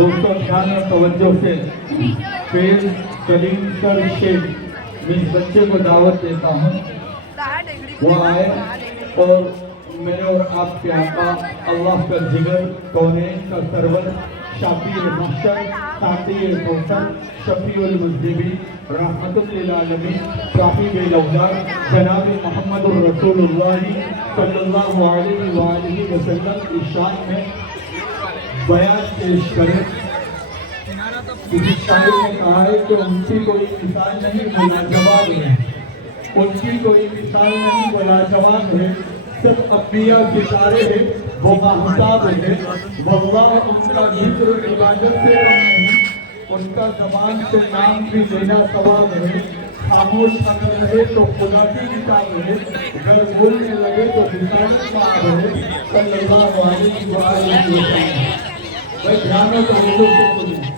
دوستوں ध्यान और तवज्जो से पेश कलीम कर शेख मैं इस बच्चे को दावत देता हूँ वो आए और मेरे और आपके आका अल्लाह का जिगर कौनैन का सरवर शाफी महशर साक़ी कौसर शफी मज़हबी रहमतुल लिल आलमीन साहिब लौजार जनाब मोहम्मद रसूलुल्लाह सल्लल्लाहु अलैहि वसल्लम की शान में बयान पेश करें। किसी शायर ने कहा है कि उनकी कोई मिसाल नहीं वो लाजवाब है, उनकी कोई मिसाल नहीं वो लाजवाब है, सब अम्बिया सितारे हैं वो महताब है, वल्लाह उनका जिक्र इबादत से कम नहीं, उनका ज़बान से नाम भी लेना सवाब है, खामोश अगर रहे तो खुदा की किताब है, अगर बोलने लगे तो रिसालत का है सल्लल्लाहु अलैहि वसल्लम। भाई ध्यान हो तो हुजूर से बोलिए।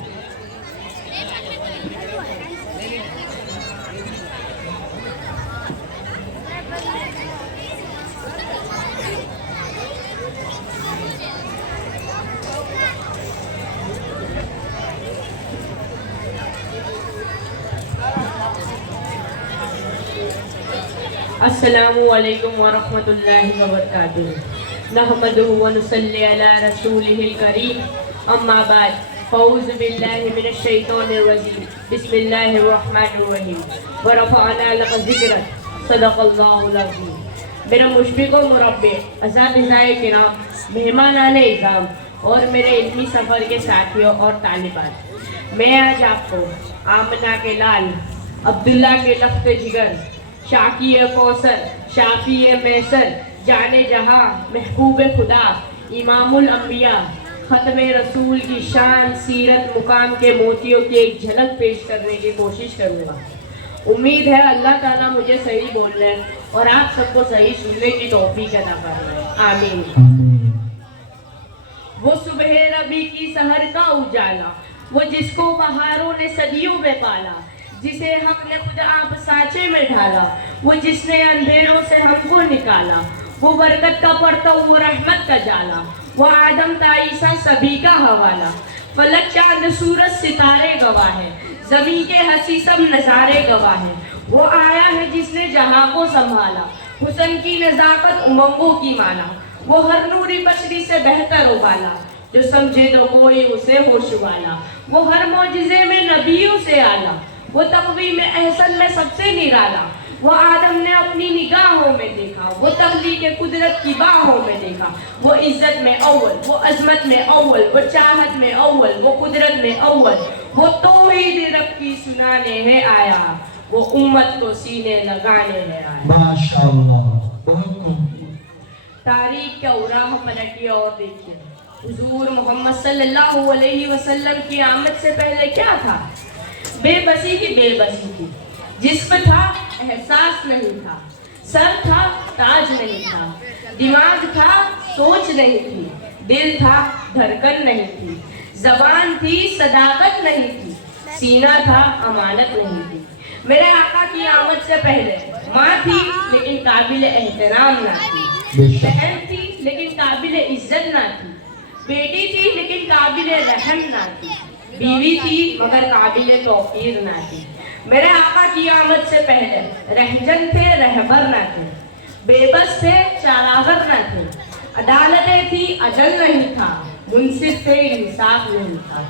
अस्सलामु अलैकुम व रहमतुल्लाहि व बरकातुहू। नहमदुहु व नुसल्ली अला रसूलिहिल करीम। अम्मा बाद फ़ऊज़ु बिल्लाहि मिनश शैतानिर रजीम। बिस्मिल्लाहिर रहमानिर रहीम। व रफ़अना लका ज़िक्रक। सदक़ल्लाहुल अज़ीम। मेरा मुशफ़िक़ व मुरब्बी, असातिज़ाए किराम, मेहमानान इज़ाम और मेरे इल्मी सफ़र के साथियों और तालिबात, मैं आज आपको आमना के लाल, अब्दुल्ला के लख्त जिगर, शाकी कौसर, शाफी मैसर, जाने जहाँ, महबूब खुदा, इमामुल अंबिया, ख़त्म रसूल की शान, सीरत, मुकाम के मोतियों की एक झलक पेश करने की कोशिश करूँगा। उम्मीद है अल्लाह ताला मुझे सही बोलने और आप सबको सही सुनने की तौफीक अता फरमाए। आमीन। वो सुबह रबी की सहर का उजाला, वो जिसको बहारों ने सदियों में पाला, जिसे हक ने खुद आप साँचे में ढाला, वो जिसने अंधेरों से हमको निकाला, वो बरकत का परतव, वो रहमत का जाला, वो आदम ता ईसा सभी का हवाला। फलक चांद सूरज सितारे गवाह है, ज़मीं के हंसी सब नज़ारे गवाह है। वो आया है जिसने जहां को संभाला, हुस्न की नज़ाकत उमंगों की माला। वो हर नूरी बशरी से बेहतर उबाला, जो समझे तो कोई उसे होश वाला। वो हर मौजिज़े में नबियों से आला, वो तक़वी में एहसन में सबसे निराला। वो आदम ने अपनी निगाहों में देखा, वो तख्लीक़ कुदरत की बाहों में देखा। वो इज़्ज़त में अव्वल, वो अज़मत में अव्वल, वो चाहत में अव्वल, वो कुदरत में अव्वल। वो तौहीद रब की सुनाने है आया, वो उम्मत को सीने लगाने है आया। माशाअल्लाह। तारीख का उराह पलटिए और देखिए, हुजूर मोहम्मद सल्लल्लाहु अलैहि वसल्लम की आमद से पहले क्या था? बेबसी की बेबसी थी, जिस्म था एहसास नहीं था, सर था ताज नहीं था, दिमाग था सोच नहीं थी, दिल था धड़कन नहीं थी, जबान थी सदाकत नहीं थी, सीना था अमानत नहीं थी। मेरे आका की आमद से पहले माँ थी लेकिन काबिल एहतराम ना थी, बहन थी लेकिन काबिल इज्जत ना थी, बेटी थी लेकिन काबिल रहम ना थी, बीवी थी मगर काबिल तौक़ीर ना थी। मेरे आका की आमद से पहले रहजन थे रहबर ना थे, बेबस थे चारागर ना थे, अदालतें थी अदल नहीं था, मुंसिफ थे इंसाफ नहीं था।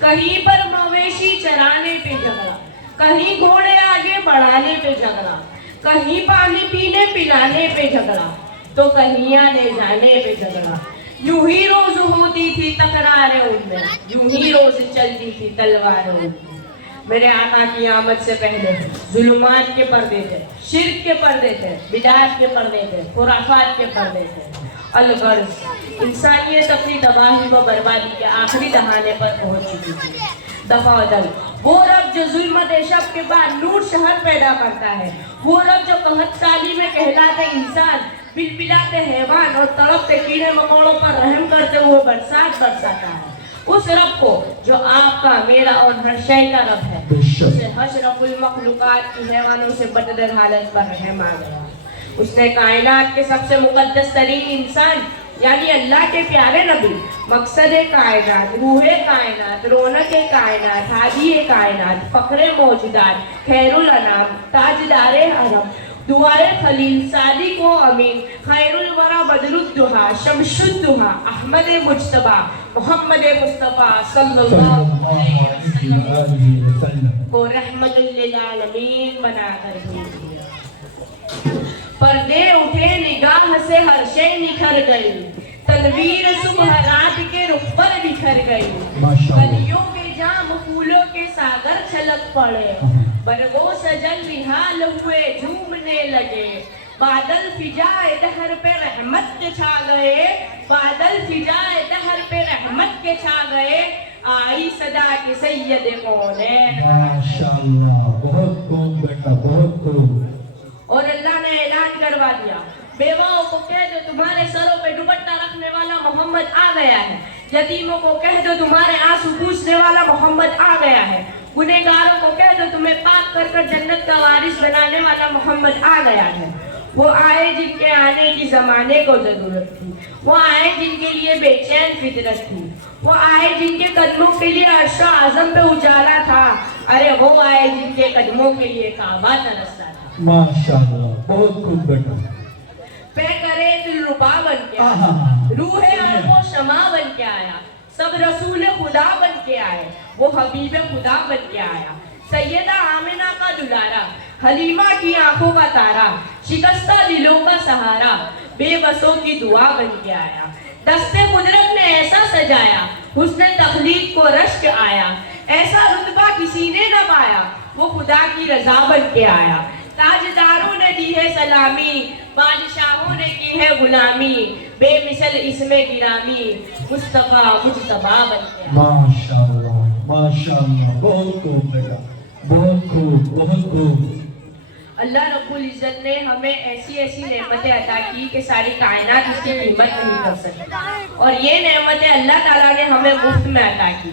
कहीं पर मवेशी चराने पे झगड़ा, कहीं घोड़े आगे बढ़ाने पे झगड़ा, कहीं पानी पीने पिलाने पे झगड़ा, तो कहीं आने जाने पे झगड़ा। यूं ही रोज होती थी तकरारें उनमें, यूं ही रोज चलती थी तलवारें उनमें। मेरे आका की आमद से पहले जुल्मात के पर्दे थे, शिर्क के पर्दे थे, बिदात के पर्दे थे, खुराफात के पर्दे थे। अलगर्ज इंसानियत अपनी तबाही व बर्बादी के आखिरी दहाने पर पहुंच चुकी थी। दफादल वो रब जो जुल्मत शब के बाद नूर शहर पैदा करता है, वो रब जो कहत साली में कहलाते इंसान, बिलबिलाते हैवान और तड़पते कीड़े मकोड़ों पर रहम करते हुए बरसात बरसाता है। उस रब को जो आपका मेरा और हर शय का रब है, उसे अशरफुल मखलूकात की हैवानों से बदतर हालत पर रहम आ गया। उसने कायनात के सबसे मुकद्दस तरीन इंसान یعنی اللہ کے پیارے نبی، مقصد کائنات، روح کائنات، رونق کائنات، ہادی کائنات، فخر موجودات، خیر الانام، تاجدار حرم، دعائے خلیل، صادق و امین، خیر الورا، بدر الدہا، شمس الدہا، احمد مجتبی، محمد مصطفیٰ صلی اللہ علیہ وسلم کو رحمت للعالمین بنا کر بھیجا۔ پردے اٹھے نگاہ سے ہر شے نکھر گئی، تنویر صبح رات کے رخ پر بکھر گئی، کلیوں کے جام پھولوں کے ساگر چھلک پڑے، برگوں سجل نہال ہوئے جھومنے لگے، بادل فجائے دہر پہ رحمت کے چھا گئے، بادل فجائے دہر پہ رحمت کے چھا گئے، آئی صدا کے سید کونین۔ ماشاءاللہ، بہت خوب بیٹا، بہت خوب۔ اور اللہ نے اعلان کروا دیا، بیواؤں کو کہہ دو تمہارے سروں پہ دوپٹہ رکھنے والا محمد آ گیا ہے، یتیموں کو کہہ دو تمہارے آنسو پوچھنے والا محمد آ گیا ہے، گنہگاروں کو کہہ دو تمہیں پاک کر کر جنت کا وارث بنانے والا محمد آ گیا ہے۔ وہ آئے جن کے آنے کی زمانے کو ضرورت تھی، وہ آئے جن کے لیے بے چین فطرت تھی، وہ آئے جن کے قدموں کے لیے عرش اعظم پہ اجالا تھا، ارے وہ آئے جن کے قدموں کے لیے کعبہ ترستا تھا۔ ماشاءاللہ، بہت خوب بیٹا۔ پہ کرے دل ربا بن کے آیا، روح ارب و شما بن کے آیا، سب رسول خدا بن کے آئے، وہ حبیب خدا بن کے آیا، سیدہ آمنہ کا دلارا، حلیمہ کی آنکھوں کا تارا، شکستہ دلوں کا سہارا، بے بسوں کی دعا بن کے آیا، دست قدرت نے ایسا سجایا، حسن تخلیق کو رشک آیا، ایسا رتبہ کسی نے نہ پایا، وہ خدا کی رضا بن کے آیا، تاجداروں نے دی ہے سلامی، بادشاہوں نے کی ہے غلامی، بے مثل اسم گرامی، مصطفیٰ مجتبیٰ بن کے آیا۔ ماشاءاللہ، ماشاءاللہ، بہت خوب بیٹا، بہت خوب، بہت خوب۔ اللہ رب العزت نے ہمیں ایسی ایسی نعمتیں عطا کی کہ ساری کائنات اس کی قیمت نہیں کر سکتی، اور یہ نعمتیں اللہ تعالیٰ نے ہمیں مفت میں عطا کی،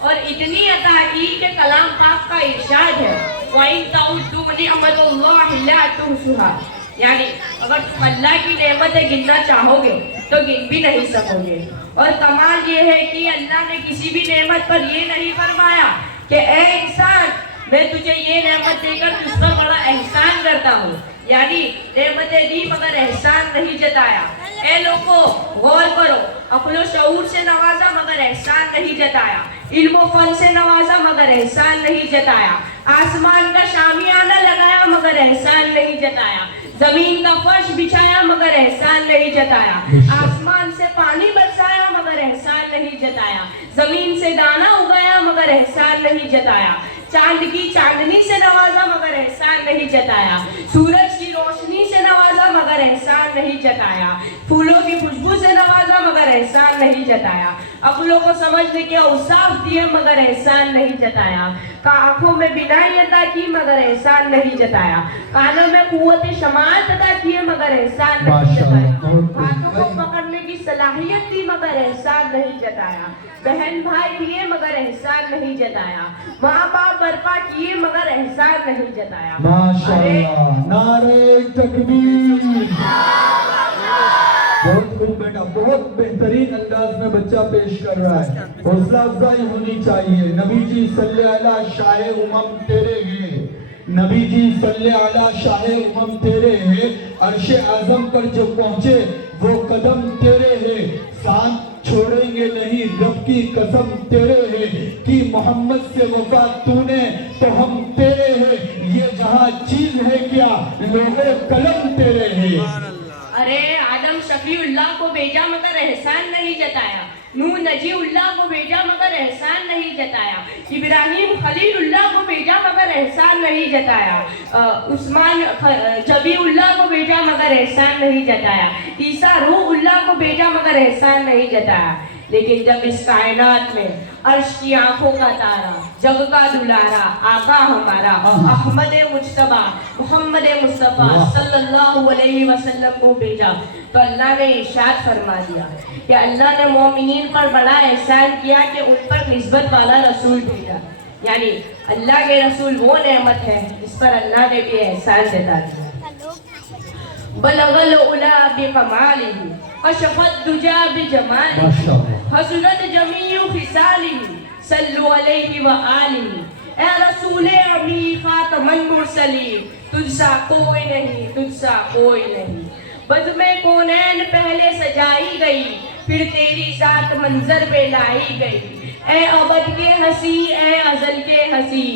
اور اتنی عطا کی کہ کلام پاک کا ارشاد ہے وَإِن تَعُدُّوا نِعْمَتَ اللَّهِ لَا تُحْصُوهَا، یعنی اگر تم اللہ کی نعمتیں گننا چاہو گے تو گن بھی نہیں سکو گے۔ اور کمال یہ ہے کہ اللہ نے کسی بھی نعمت پر یہ نہیں فرمایا کہ اے انسان میں تجھے یہ نعمت دے کر تجھ پر بڑا احسان کرتا ہوں، یعنی نعمتیں دی مگر احسان نہیں جتایا۔ اے لوگوں غور کرو، عقل و شعور سے نوازا مگر احسان نہیں جتایا، علم و فن سے نوازا مگر احسان نہیں جتایا، آسمان کا شامیانہ لگایا مگر احسان نہیں جتایا، زمین کا فرش بچھایا مگر احسان نہیں جتایا، آسمان سے پانی برسایا مگر احسان نہیں جتایا، زمین سے دانا اگایا مگر احسان نہیں جتایا، چاند کی چاندنی سے نوازا مگر احسان نہیں جتایا، سورج کی روشنی سے نوازا مگر احسان نہیں جتایا، پھولوں کی خوشبو سے نوازا مگر احسان نہیں جتایا، عقلوں کو سمجھنے کے اوصاف دیے مگر احسان نہیں جتایا، آنکھوں میں بینائی عطا کی مگر احسان نہیں جتایا، کانوں میں قوت سماعت عطا کی مگر احسان نہیں جتایا، ہاتھوں کو پکڑنے کی صلاحیت دی مگر احسان نہیں جتایا، بہن بھائی دیے مگر احسان نہیں جتایا، ماں باپ برپا کیے مگر احسان نہیں جتایا۔ ماشاءاللہ، نعرہ تکبیر۔ بہت خوب بیٹا، بہت بہترین انداز میں بچہ پیش کر رہا ہے، حوصلہ افزائی ہونی چاہیے۔ نبی جی صلی اللہ شاہ امم تیرے ہیں، نبی جی صلی اللہ شاہ امم تیرے ہیں، عرش اعظم پر جو پہنچے وہ قدم تیرے ہیں، ساتھ چھوڑیں گے نہیں رب کی قسم تیرے ہیں، کہ محمد سے وفا تو نے تو ہم تیرے ہیں، یہ جہاں چیز ہے کیا لوگے قلم تیرے ہیں۔ ارے آدم شفیع اللہ کو بھیجا مگر احسان نہیں جتایا، نوح نجی اللہ کو بھیجا مگر احسان نہیں جتایا، ابراہیم خلیل اللہ کو بھیجا مگر احسان نہیں جتایا، عثمان جبی اللہ کو بھیجا مگر احسان نہیں جتایا، عیسیٰ روح اللہ کو بھیجا مگر احسان نہیں جتایا، لیکن جب اس کائنات میں عرش کی آنکھوں کا تارا، جگ کا دلارا، آقا ہمارا احمد مجتبیٰ محمد مصطفیٰ صلی اللہ علیہ وسلم کو بھیجا تو اللہ نے ارشاد فرما دیا کہ اللہ نے مومنین پر بڑا احسان کیا کہ ان پر نسبت والا رسول بھیجا، یعنی اللہ کے رسول وہ نعمت ہے جس پر اللہ نے بھی احسان جتا دیا۔ बलगल उला बिकमालिही अशफत दुजा बिजमालिही माशाअल्लाह। हसनत जमीउ खिसालिही सल्लु अलैहि व आलिही। ए रसूल अमी खातमन मुरसलीन, तुझसा कोई नहीं, तुझसा कोई नहीं। बज़्म-ए कौनैन पहले सजाई गई, फिर तेरी जात मंजर पे लाई गई। ए अबद के हंसी, ए अजल के हंसी,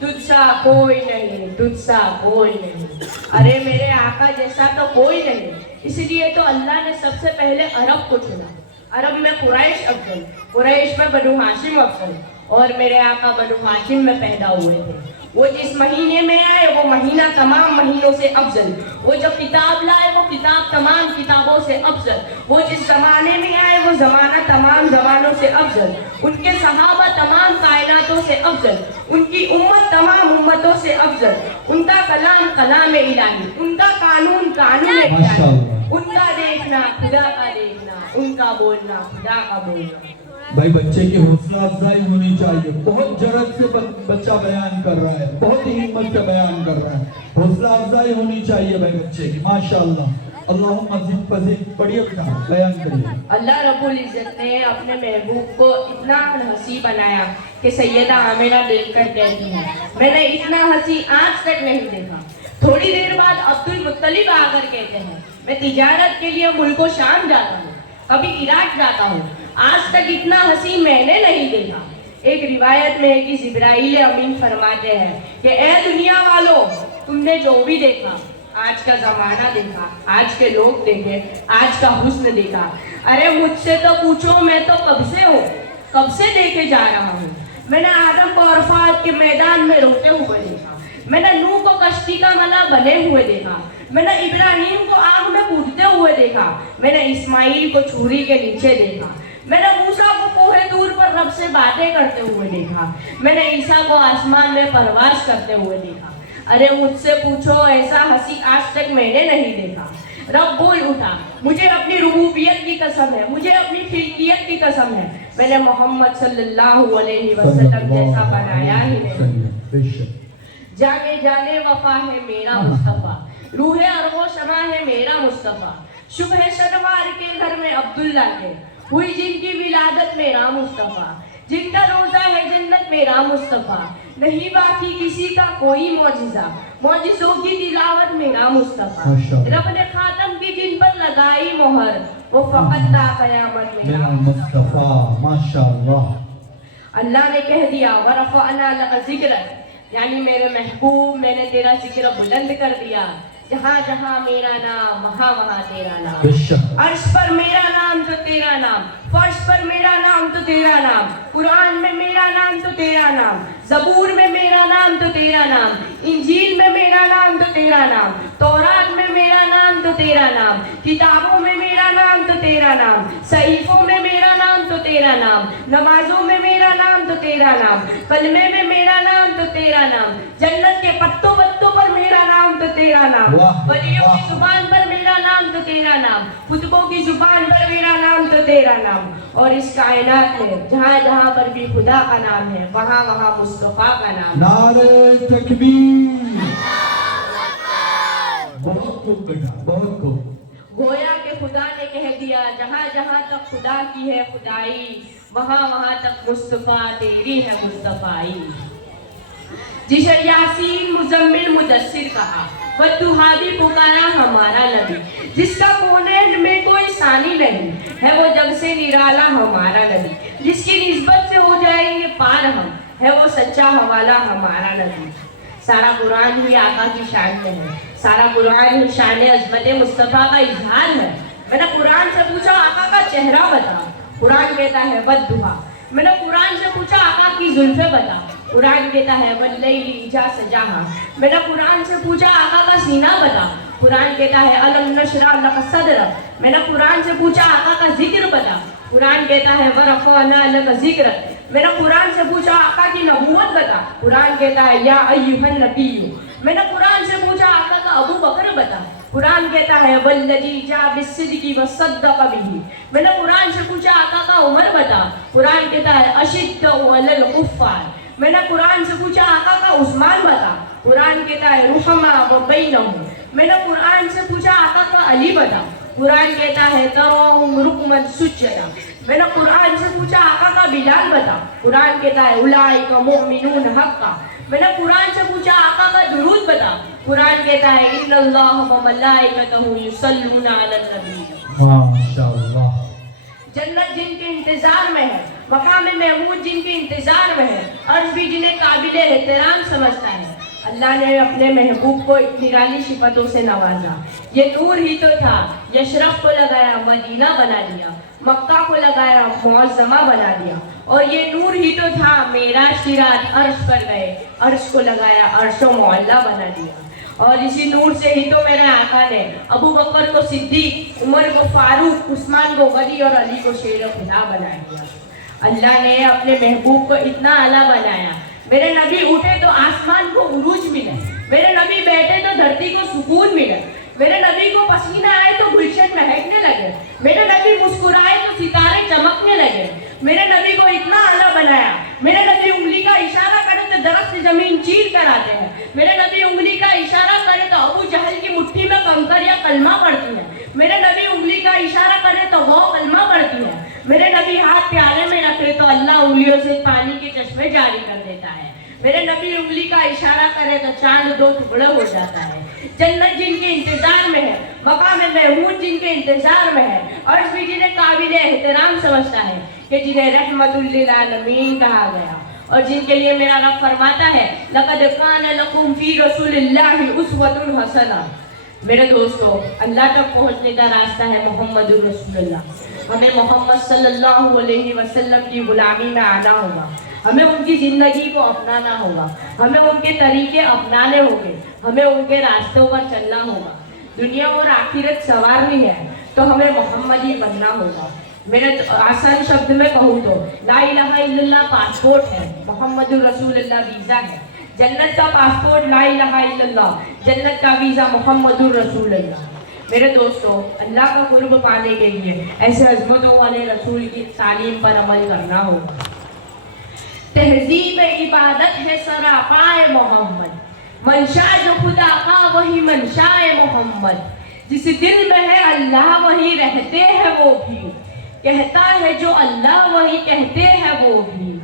तुझसा कोई नहीं, तुझसा कोई नहीं। अरे मेरे आका जैसा तो कोई नहीं, इसलिए तो अल्लाह ने सबसे पहले अरब को चुना। अरब में कुरैश अफजल, कुरैश में बनु हाशिम अफजल, और मेरे आका बनु हाशिम में पैदा हुए थे। वो जिस महीने में आए वो महीना तमाम महीनों से अफजल, वो जब किताब लाए वो किताब तमाम किताबों से अफजल, वो जिस जमाने में आए वो जमाना तमाम जमानों से अफजल, उनके सहाबा तमाम कायनातों से अफजल, उनकी उम्मत तमाम उम्मतों से अफजल, उनका कलाम कलाम इलाही, उनका कानून कानून इलाही, उनका देखना खुदा का देखना, उनका बोलना खुदा का बोलना। भाई बच्चे की हौसला अफजाई होनी चाहिए। बहुत जरत से बच्चा बयान कर रहा है, बहुत ही हिम्मत से बयान कर रहा है, हौसला अफजाई होनी चाहिए भाई बच्चे की। माशाअल्लाह। अल्लाहुम्मा ज़िद फज़िद, पढ़िए बेटा, बयान करिए। अल्लाह रब्बुल इज़्ज़त ने अपने महबूब को इतना हंसी बनाया कि सैयदा आमिना देखकर कहती है, मैंने इतना हंसी आज तक नहीं देखा। थोड़ी देर बाद अब्दुल मुत्तलिब आकर कहते हैं, मैं तिजारत के लिए मुल्को शाम जाता हूँ, कभी इराक जाता हूँ, आज तक इतना हंसी मैंने नहीं देखा। एक रिवायत में है कि जिब्राइल अमीन फरमाते हैं कि ए दुनिया वालों, तुमने जो भी देखा, आज का जमाना देखा, आज के लोग देखे, आज का हुस्न देखा, अरे मुझसे तो पूछो, मैं तो कब से हूँ, कब से देखे जा रहा हूँ। मैंने आदम को अरफात के मैदान में रोते हुए देखा, मैंने नूह को कश्ती का मला बने हुए देखा, मैंने इब्राहिम को आग में कूदते हुए देखा, मैंने इस्माइल को छुरी के नीचे देखा, मैंने मूसा को कोहे दूर पर रब से बातें करते हुए देखा, मैंने ईसा को आसमान में परवास करते हुए देखा। अरे मुझसे पूछो, ऐसा हंसी आज तक मैंने नहीं देखा। रब बोल उठा, मुझे अपनी रुबूबियत की कसम है, मुझे अपनी खिलकियत की कसम है, मैंने मोहम्मद सल्लल्लाहु अलैहि वसल्लम जैसा बनाया ही नहीं। जाने जाने वफा है मेरा मुस्तफा, रूहे अरगो शमा है मेरा मुस्तफा, शुभ शनिवार के घर में अब्दुल्ला के, हुई जिनकी विलादत मेरा मुस्तफा, जिनका रोजा है जन्नत मेरा मुस्तफा, नहीं बाकी किसी का कोई मौजिजा, मौजिजों की तिलावत मेरा मुस्तफा, रब ने खातम की जिन पर लगाई मोहर, वो फकत ता कयामत मेरा मुस्तफा। माशाअल्लाह। अल्लाह ने कह दिया वरफ़अना लका ज़िक्रक, यानी मेरे महबूब, मैंने तेरा जिक्र बुलंद कर दिया, जहाँ जहाँ मेरा नाम वहाँ वहाँ तेरा नाम। अर्श पर मेरा नाम तो तेरा नाम, फर्श पर मेरा नाम तो तेरा नाम, कुरान में मेरा नाम तो तेरा नाम, ज़बूर में मेरा नाम तो तेरा नाम, इंजील में मेरा नाम तो तेरा नाम, तौरात में मेरा नाम तो तेरा नाम, किताबों में मेरा नाम तो तेरा नाम, सहीफों में मेरा नाम तो तेरा नाम, नमाजों में मेरा नाम तो तेरा नाम, कलमे में मेरा नाम तो तेरा नाम, जन्नत के पत्तों पत्तों पर मेरा नाम तो तेरा नाम, वलियों की जुबान पर मेरा नाम तो तेरा नाम, खुतबों की जुबान पर मेरा नाम तो तेरा नाम। और इस कायनात में जहाँ जहाँ पर भी खुदा का नाम है, वहाँ वहाँ मुस्तफा का नाम। नारे तकबीर। बहुत खूब बेटा, बहुत खूब। गोया के खुदा ने कह दिया, जहाँ जहाँ तक खुदा की है खुदाई, वहाँ वहाँ तक मुस्तफा तेरी है मुस्तफाई। जिसे यासीन मुजम्मिल मुदस्सिर कहा, वद्दुहा भी पुकारा हमारा नबी, जिसका कोनैन में कोई सानी नहीं है, वो जब से निराला हमारा नबी, जिसकी निस्बत से हो जाएंगे पार हम, है वो सच्चा हवाला हमारा नबी। सारा कुरान ही आका की शान में है, सारा कुरान ही शान अज़मत मुस्तफ़ा का इजहार है। मैंने कुरान से पूछा आका का चेहरा बता, कुरान कहता है वद्दुहा। मैंने कुरान से पूछा आका की जुल्फे बता, कुरान कहता है वल्लैलि इज़ा सजाहा। मैंने कुरान से पूछा आका का सीना बता, कुरान कहता है अलम नशरह लका सदरक। मैंने कुरान से पूछा आका का जिक्र बता, कुरान कहता है वरफ़अना लका ज़िक्रक। मैंने कुरान से पूछा आका की नबूवत बता, कुरान कहता है या अय्युहन नबिय्यु। मैंने कुरान से पूछा आका का अबू बकर बता, कुरान कहता है वल्लज़ी जा बिस्सिद्क़ि वसद्दक़ बिही। मैंने कुरान से पूछा आका का उमर बता, कुरान कहता है अशिद्दउ अलल कुफ़्फ़ार। मैंने कुरान से पूछा आका का उस्मान बता, कुरान कहता है रुहमा व बैनहुम। میں نے قرآن سے پوچھا آقا کا علی بتاؤ، قرآن کہتا ہے تراہم رکعا سجدا۔ میں نے قرآن سے پوچھا آقا کا بلال بتاؤ، قرآن کہتا ہے اولئک مؤمنون حقا۔ میں نے قرآن سے پوچھا آقا کا درود بتاؤ، قرآن کہتا ہے ان اللہ وملائکتہ یصلون علی النبی۔ ماشاءاللہ۔ جنت جن کے انتظار میں ہے، مقام محمود جن کے انتظار میں ہے، عرش بھی جنہیں قابل احترام سمجھتا ہے۔ اللہ نے اپنے محبوب کو نرالی صفتوں سے نوازا۔ یہ نور ہی تو تھا، یشرف کو لگایا مدینہ بنا دیا، مکہ کو لگایا معظمہ بنا دیا، اور یہ نور ہی تو تھا معراج کی رات عرش پر گئے، عرش کو لگایا عرش و معلا بنا دیا، اور اسی نور سے ہی تو میرے آقا نے ابو بکر کو صدیق، عمر کو فاروق، عثمان کو ولی اور علی کو شیر خدا بنا دیا۔ اللہ نے اپنے محبوب کو اتنا اعلیٰ بنایا، میرے نبی اٹھے تو آسمان کو عروج ملے، میرے نبی بیٹھے تو دھرتی کو سکون ملے، میرے نبی کو پسینہ آئے تو گلشن مہکنے لگے، میرے نبی مسکرائے تو ستارے چمکنے لگے۔ میرے نبی کو اتنا اعلیٰ بنایا، میرے نبی انگلی کا اشارہ کرے تو درخت زمین چیر کر آتے ہیں، میرے نبی انگلی کا اشارہ کرے تو ابو جہل کی مٹھی میں کنکر یا کلمہ پڑتی ہے، میرے نبی انگلی کا اشارہ کرے تو وہ کلمہ پڑتی ہے، میرے نبی ہاتھ پیالے میں رکھے تو اللہ انگلیوں سے پانی کے چشمے جاری کر دیتا ہے، میرے نبی انگلی کا اشارہ کرے تو چاند دو ٹکڑے ہو جاتا ہے۔ جنت جن کے انتظار میں ہے، مقام محمود جن کے انتظار میں ہے، عرش بھی جنہیں قابل احترام سمجھتا ہے کہ جنہیں رحمت للعالمین کہا گیا، اور جن کے لیے میرا رب فرماتا ہے لقد کان لکم فی رسول اللہ اسوۃ حسنہ۔ میرے دوستو، اللہ تک پہنچنے کا راستہ ہے محمد رسول اللہ۔ ہمیں محمد صلی اللہ علیہ وسلم کی غلامی میں آنا ہوگا، ہمیں ان کی زندگی کو اپنانا ہوگا، ہمیں ان کے طریقے اپنانے ہوں گے، ہمیں ان کے راستوں پر چلنا ہوگا۔ دنیا اور آخرت سنوارنی ہے تو ہمیں محمدی بننا ہوگا۔ میرے آسان شبد میں کہوں تو لا الہ الا اللہ پاسپورٹ ہے، محمد رسول اللہ ویزا ہے۔ جنت کا پاسپورٹ لا الہ الا اللہ، جنت کا ویزا محمد رسول اللہ۔ میرے دوستو، اللہ کا قرب پانے کے لیے ایسے عظمتوں والے رسول کی تعلیم پر عمل کرنا ہوگا۔ تہذیب عبادت ہے سراپائے محمد، منشا جو خدا کا وہی منشائے محمد، جس دل میں ہے اللہ وہی رہتے ہیں وہ بھی، کہتا ہے جو اللہ وہی کہتے ہیں وہ بھی۔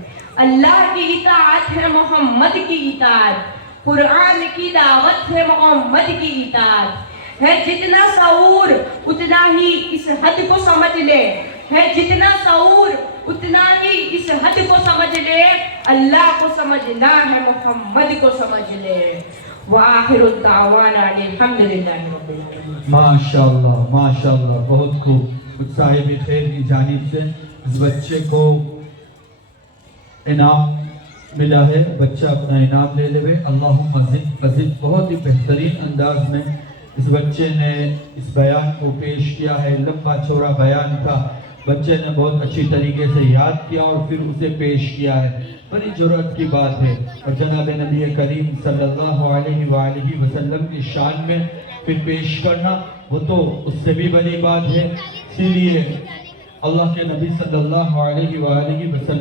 اللہ کی اطاعت ہے محمد کی اطاعت، قرآن کی دعوت ہے محمد کی اطاعت، ہے جتنا شعور اتنا ہی اس حد کو سمجھ لے، ہے جتنا شعور اتنا ہی اس حد کو سمجھ لے، اللہ کو سمجھنا ہے محمد کو سمجھ لے۔ وآخر الدعوانا الحمدللہ رب العالمین۔ ماشاءاللہ ماشاءاللہ، بہت خوب۔ کچھ صاحب خیر کی جانب سے اس بچے کو انعام ملا ہے، بچہ اپنا انعام لے لے۔ اللہم زد وزد۔ بہت ہی بہترین انداز میں اس بچے نے اس بیان کو پیش کیا ہے، لمبا چوڑا بیان تھا، بچے نے بہت اچھی طریقے سے یاد کیا اور پھر اسے پیش کیا ہے۔ بڑی جرأت کی بات ہے، اور جناب نبی کریم صلی اللہ علیہ وآلہ وسلم کی شان میں پھر پیش کرنا وہ تو اس سے بھی بڑی بات ہے۔ اسی لیے اللہ کے نبی صلی اللہ علیہ وآلہ وسلم